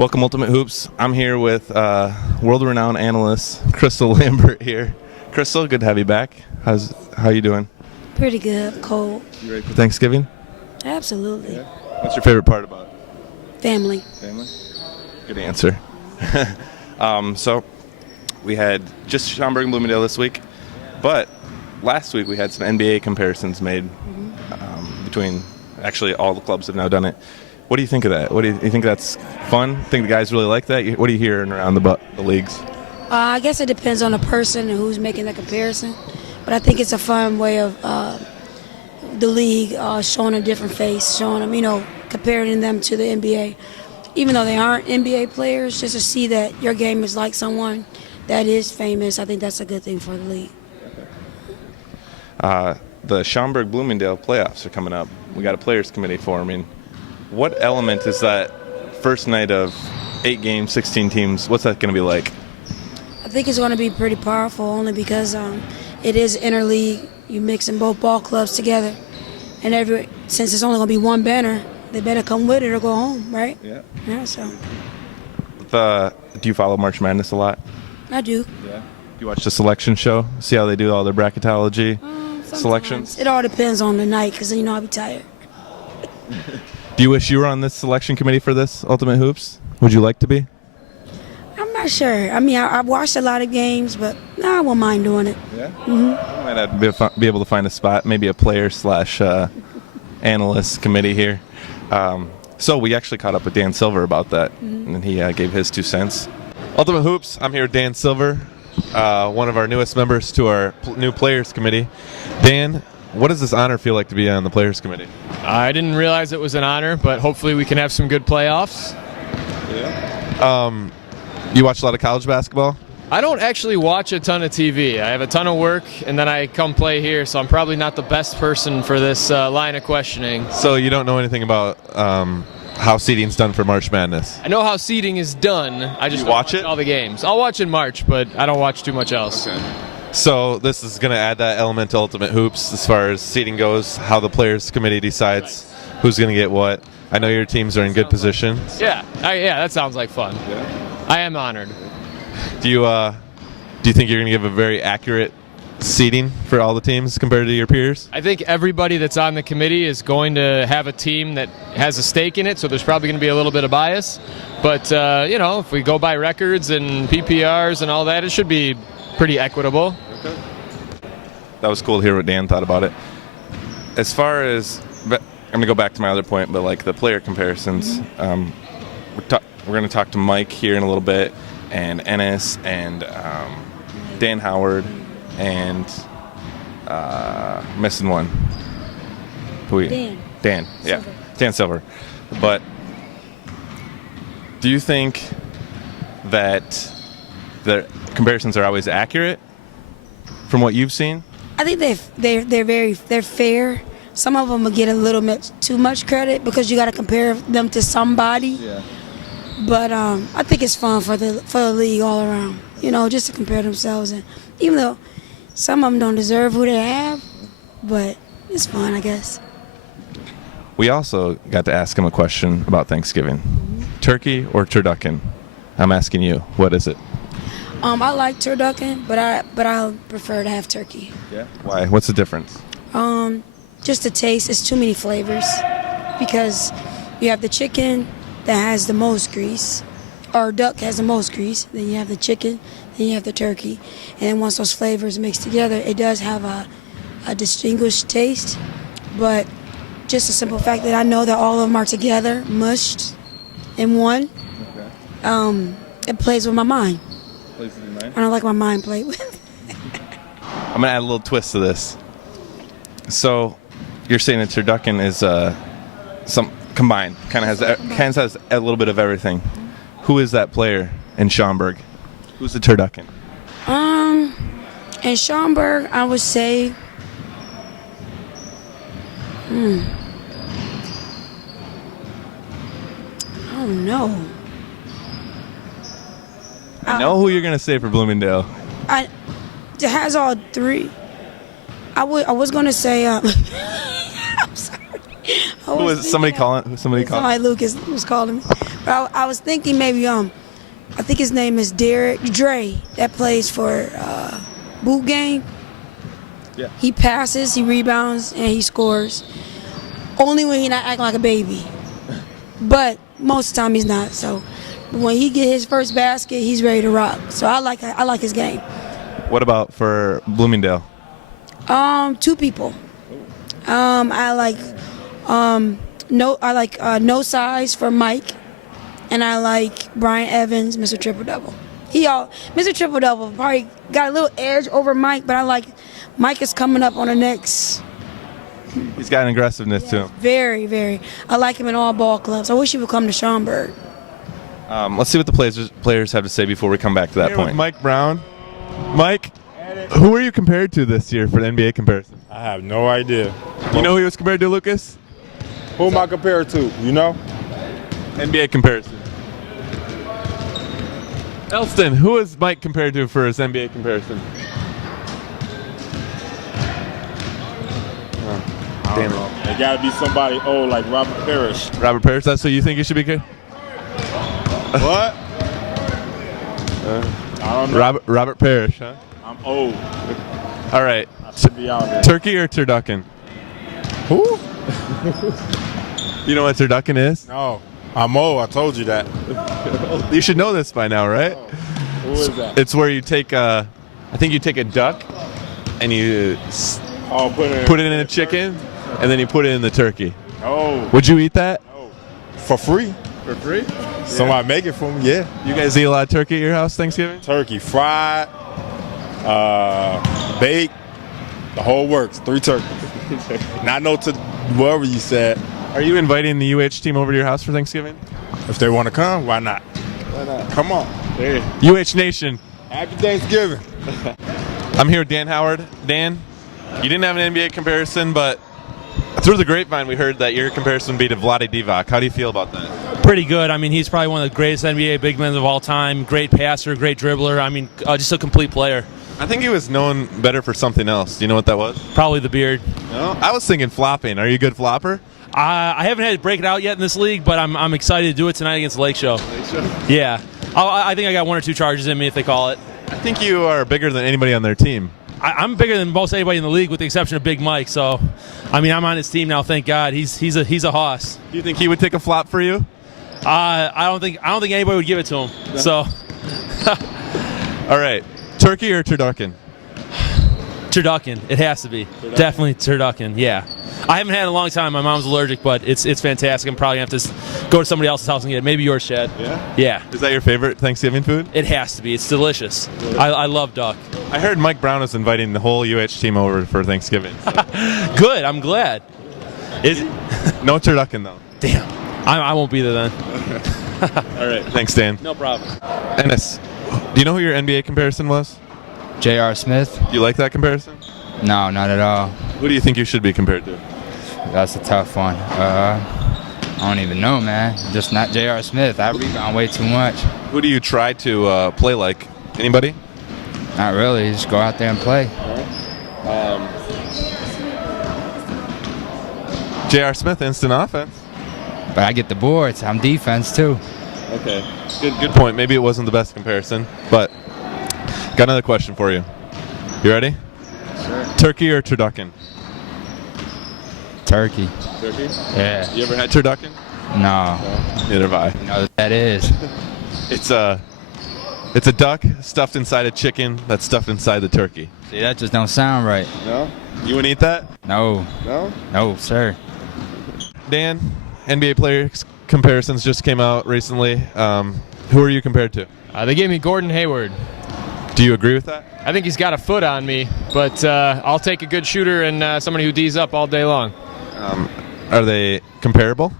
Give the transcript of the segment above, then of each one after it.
Welcome, Ultimate Hoops. I'm here with world-renowned analyst Crystal Lambert here. Crystal, good to have you back. How you doing? Pretty good. Cold. You ready for Thanksgiving? Absolutely. Yeah. What's your favorite part about it? Family. Family? Good answer. So we had just Schaumburg and Bloomingdale this week, but last week we had some NBA comparisons made between actually all the clubs have now done it. What do you think of that? What do you think that's fun? Think the guys really like that? What are you hearing around the leagues? I guess it depends on the person and who's making the comparison, but I think it's a fun way of the league showing a different face, showing them, comparing them to the NBA. Even though they aren't NBA players, just to see that your game is like someone that is famous, I think that's a good thing for the league. The Schaumburg-Bloomingdale playoffs are coming up. We got a players committee forming. What element is that first night of 8 games, 16 teams? What's that going to be like? I think it's going to be pretty powerful only because it is interleague. You mixing both ball clubs together. And since it's only going to be one banner, they better come with it or go home, right? Yeah. Yeah, so. Do you follow March Madness a lot? I do. Yeah. Do you watch the selection show? See how they do all their bracketology selections? It all depends on the night because, I'll be tired. Do you wish you were on this selection committee for this Ultimate Hoops? Would you like to be? I'm not sure. I watched a lot of games, but I won't mind doing it. Yeah? Mm-hmm. I might have be able to find a spot, maybe a player/analyst committee here. So we actually caught up with Dan Silver about that, and he gave his 2 cents. Ultimate Hoops, I'm here with Dan Silver, one of our newest members to our new players committee. Dan, what does this honor feel like to be on the players committee? I didn't realize it was an honor, but hopefully we can have some good playoffs. Yeah. You watch a lot of college basketball? I don't actually watch a ton of TV. I have a ton of work, and then I come play here, so I'm probably not the best person for this line of questioning. So you don't know anything about how seeding's done for March Madness? I know how seeding is done. I just don't watch it? all the games. I'll watch in March, but I don't watch too much else. Okay. So this is going to add that element to Ultimate Hoops as far as seeding goes, how the players committee decides who's going to get what. I know your teams are in good position. Yeah, that sounds like fun. Yeah. I am honored. Do you think you're going to give a very accurate seeding for all the teams compared to your peers? I think everybody that's on the committee is going to have a team that has a stake in it, so there's probably going to be a little bit of bias. But, if we go by records and PPRs and all that, it should be pretty equitable. Okay. That was cool to hear what Dan thought about it. As far as, I'm going to go back to my other point, but like the player comparisons, we're going to talk to Mike here in a little bit, and Ennis, and Dan Howard, and missing one. Dan, yeah. Silver. Dan Silver. But do you think that the comparisons are always accurate from what you've seen? I think they're fair. Some of them will get a little bit too much credit because you got to compare them to somebody. Yeah. But I think it's fun for the league all around. Just to compare themselves, and even though some of them don't deserve who they have, but it's fun, I guess. We also got to ask him a question about Thanksgiving. Turkey or turducken? I'm asking you, what is it? I like turducken, but I prefer to have turkey. Yeah. Why? What's the difference? Just the taste. It's too many flavors because you have the chicken that has the most grease, or duck has the most grease. Then you have the chicken, then you have the turkey, and then once those flavors mix together, it does have a distinguished taste. But just the simple fact that I know that all of them are together, mushed in one, it plays with my mind. Plays with your mind? I don't like my mind played with. I'm gonna add a little twist to this. So, you're saying that turducken is some combined, kind of has a little bit of everything. Who is that player in Schaumburg? Who's the turducken? In Schaumburg, I would say, I don't know. I know who you're gonna say for Bloomingdale. It has all three. I was gonna say. I'm sorry. I Who was somebody calling? Somebody calling? Somebody Lucas was calling me. But I was thinking maybe I think his name is Derek Dre that plays for Boot Game. Yeah. He passes, he rebounds, and he scores. Only when he's not acting like a baby. But most of the time he's not. So when he get his first basket, he's ready to rock. So I like his game. What about for Bloomingdale? Two people. I like no size for Mike, and I like Brian Evans, Mr. Triple Double. Mr. Triple Double probably got a little edge over Mike, but I like Mike is coming up on the next. He's got an aggressiveness to him. Very, very. I like him in all ball clubs. I wish he would come to Schaumburg. Let's see what the players have to say before we come back to that Here point. with Mike Brown. Mike, who are you compared to this year for the NBA comparison? I have no idea. You know who he was compared to, Lucas? Who am I compared to? You know? NBA comparison. Elston, who is Mike compared to for his NBA comparison? Damn it. It got to be somebody old like Robert Parrish. Robert Parrish, that's who you think he should be? What? I don't know. Robert Parrish, huh? I'm old. All right. I should be out there. Turkey or turducken? Who? You know what turducken is? No. I'm old. I told you that. You should know this by now, right? Who is that? It's where you take I think you take a duck and you Oh, put it in a chicken and then you put it in the turkey. No. Would you eat that? No. For free. For free? Somebody make it for me. Yeah. You guys eat a lot of turkey at your house Thanksgiving? Turkey fried, baked, the whole works. 3 turkeys. Not no to whatever you said. Are you inviting the UH team over to your house for Thanksgiving? If they want to come, why not? Why not? Come on. There. UH Nation. Happy Thanksgiving. I'm here with Dan Howard. Dan, you didn't have an NBA comparison, but through the grapevine we heard that your comparison would be to Vlade Divac. How do you feel about that? Pretty good. I mean, he's probably one of the greatest NBA big men of all time. Great passer, great dribbler. I mean, just a complete player. I think he was known better for something else. Do you know what that was? Probably the beard. No? I was thinking flopping. Are you a good flopper? I haven't had to break it out yet in this league, but I'm excited to do it tonight against Lake Show. Yeah. I think I got 1 or 2 charges in me if they call it. I think you are bigger than anybody on their team. I'm bigger than most anybody in the league, with the exception of Big Mike. So, I mean, I'm on his team now. Thank God. He's a hoss. Do you think he would take a flop for you? I don't think anybody would give it to him. No. So, all right, turkey or turducken? turducken. It has to be. Definitely turducken. Yeah. I haven't had it in a long time. My mom's allergic, but it's fantastic. I'm probably going to have to go to somebody else's house and get it. Maybe yours, Chad. Yeah? Yeah. Is that your favorite Thanksgiving food? It has to be. It's delicious. I love duck. I heard Mike Brown is inviting the whole UH team over for Thanksgiving. So. Good. I'm glad. Is it? No turducken, though. Damn. I won't be there then. All right. Thanks, Dan. No problem. Ennis, do you know who your NBA comparison was? J.R. Smith? Do you like that comparison? No, not at all. Who do you think you should be compared to? That's a tough one. I don't even know, man. Just not J.R. Smith. I rebound way too much. Who do you try to play like? Anybody? Not really. Just go out there and play. J.R. Smith, instant offense. But I get the boards. I'm defense, too. Okay. Good point. Maybe it wasn't the best comparison, but got another question for you. You ready? Sure. Turkey or turducken? Turkey. Turkey? Yeah. You ever had turducken? No. Neither have I. You know what that is. It's a duck stuffed inside a chicken that's stuffed inside the turkey. See, that just don't sound right. No? You wouldn't eat that? No. No? No, sir. Dan, NBA player comparisons just came out recently. Who are you compared to? They gave me Gordon Hayward. Do you agree with that? I think he's got a foot on me, but I'll take a good shooter and somebody who D's up all day long. Are they comparable?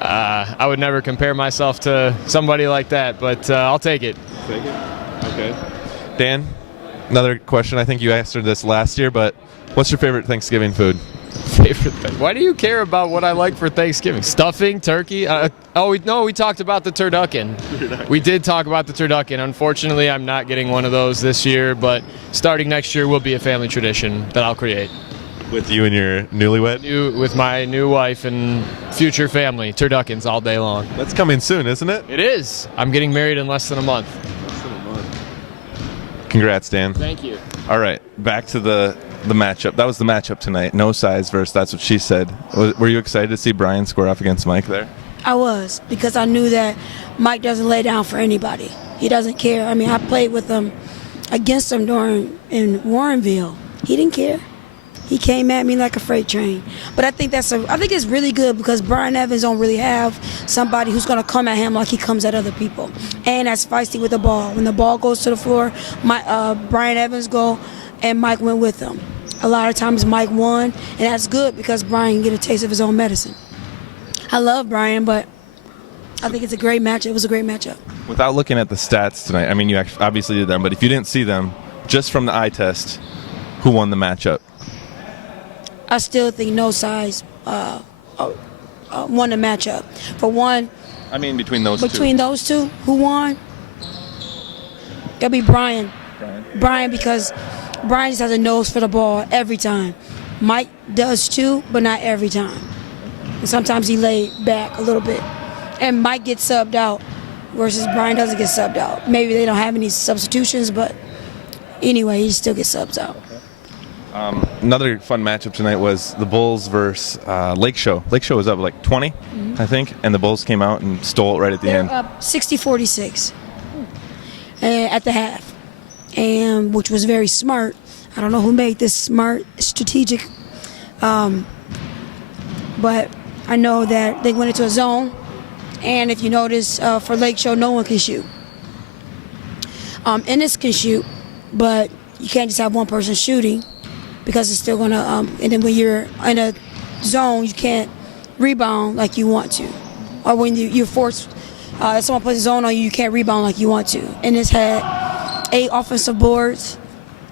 I would never compare myself to somebody like that, but I'll take it. Take it? Okay. Dan, another question. I think you answered this last year, but what's your favorite Thanksgiving food? Favorite thing. Why do you care about what I like for Thanksgiving? Stuffing, turkey? We talked about the turducken. We did talk about the turducken. Unfortunately, I'm not getting one of those this year, but starting next year will be a family tradition that I'll create. With you and your newlywed? With my new wife and future family, turduckens all day long. That's coming soon, isn't it? It is. I'm getting married in less than a month. Congrats, Dan. Thank you. All right, back to the matchup. That was the matchup tonight. No size versus That's What She Said. Were you excited to see Brian square off against Mike there? I was, because I knew that Mike doesn't lay down for anybody. He doesn't care. I mean, I played with him, against him in Warrenville. He didn't care. He came at me like a freight train. But I think it's really good because Brian Evans don't really have somebody who's going to come at him like he comes at other people. And that's feisty with the ball. When the ball goes to the floor, Brian Evans go, and Mike went with him. A lot of times Mike won, and that's good because Brian can get a taste of his own medicine. I love Brian, but I think it's a great match. It was a great matchup. Without looking at the stats tonight, I mean, you obviously did them, but if you didn't see them, just from the eye test, who won the matchup? I still think no size won the matchup. For one, I mean, between those two. between those two, who won? It'll be Brian. Brian, because Brian just has a nose for the ball every time. Mike does too, but not every time. And sometimes he laid back a little bit. And Mike gets subbed out versus Brian doesn't get subbed out. Maybe they don't have any substitutions, but anyway, he still gets subs out. Another fun matchup tonight was the Bulls versus Lake Show. Lake Show was up like 20, I think, and the Bulls came out and stole it right at the They're end. up 60-46 at the half, and which was very smart. I don't know who made this smart, strategic, but I know that they went into a zone, and if you notice, for Lake Show, no one can shoot. Ennis can shoot, but you can't just have one person shooting because it's still gonna. And then when you're in a zone, you can't rebound like you want to, or when you're forced. If someone puts a zone on you, you can't rebound like you want to. Ennis had 8 offensive boards,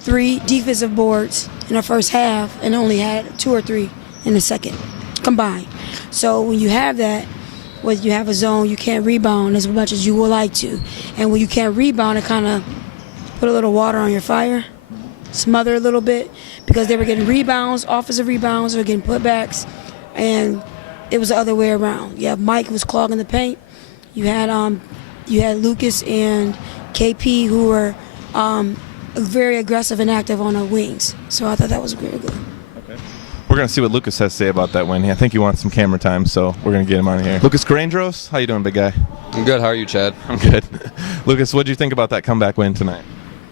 3 defensive boards in the first half, and only had 2 or 3 in the second combined. So when you have that, when you have a zone, you can't rebound as much as you would like to. And when you can't rebound, it kind of put a little water on your fire, smother a little bit, because they were getting rebounds, offensive rebounds, they were getting putbacks, and it was the other way around. Yeah, Mike was clogging the paint. You had Lucas and KP who were very aggressive and active on the wings. So I thought that was very good. We're going to see what Lucas has to say about that win. I think he wants some camera time, so we're going to get him on here. Lucas Garandros, how you doing, big guy? I'm good. How are you, Chad? I'm good. Lucas, what did you think about that comeback win tonight?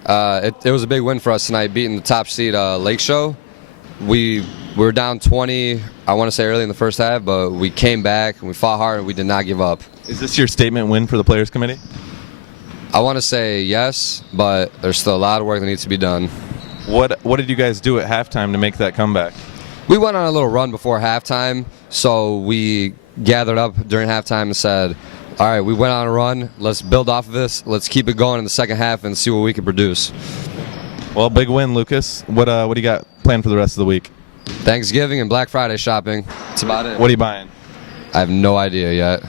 It was a big win for us tonight, beating the top seed Lake Show. We were down 20, I want to say early in the first half, but we came back and we fought hard and we did not give up. Is this your statement win for the Players Committee? I want to say yes, but there's still a lot of work that needs to be done. What did you guys do at halftime to make that comeback? We went on a little run before halftime, so we gathered up during halftime and said, all right, we went on a run, let's build off of this, let's keep it going in the second half and see what we can produce. Well, big win, Lucas. What do you got planned for the rest of the week? Thanksgiving and Black Friday shopping. That's about it. What are you buying? I have no idea yet.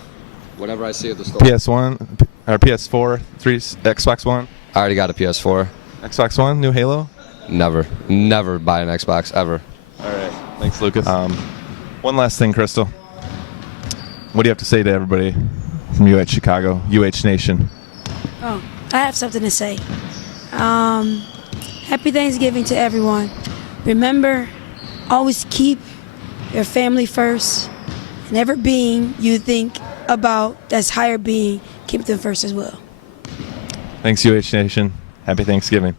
Whatever I see at the store. PS1 or PS4, 3, Xbox One? I already got a PS4. Xbox One, new Halo? Never buy an Xbox, ever. All right. Thanks, Lucas. One last thing, Crystal. What do you have to say to everybody from UH Chicago, UH Nation? Oh, I have something to say. Happy Thanksgiving to everyone. Remember, always keep your family first, and every being you think about that's higher being, keep them first as well. Thanks, UH Nation. Happy Thanksgiving.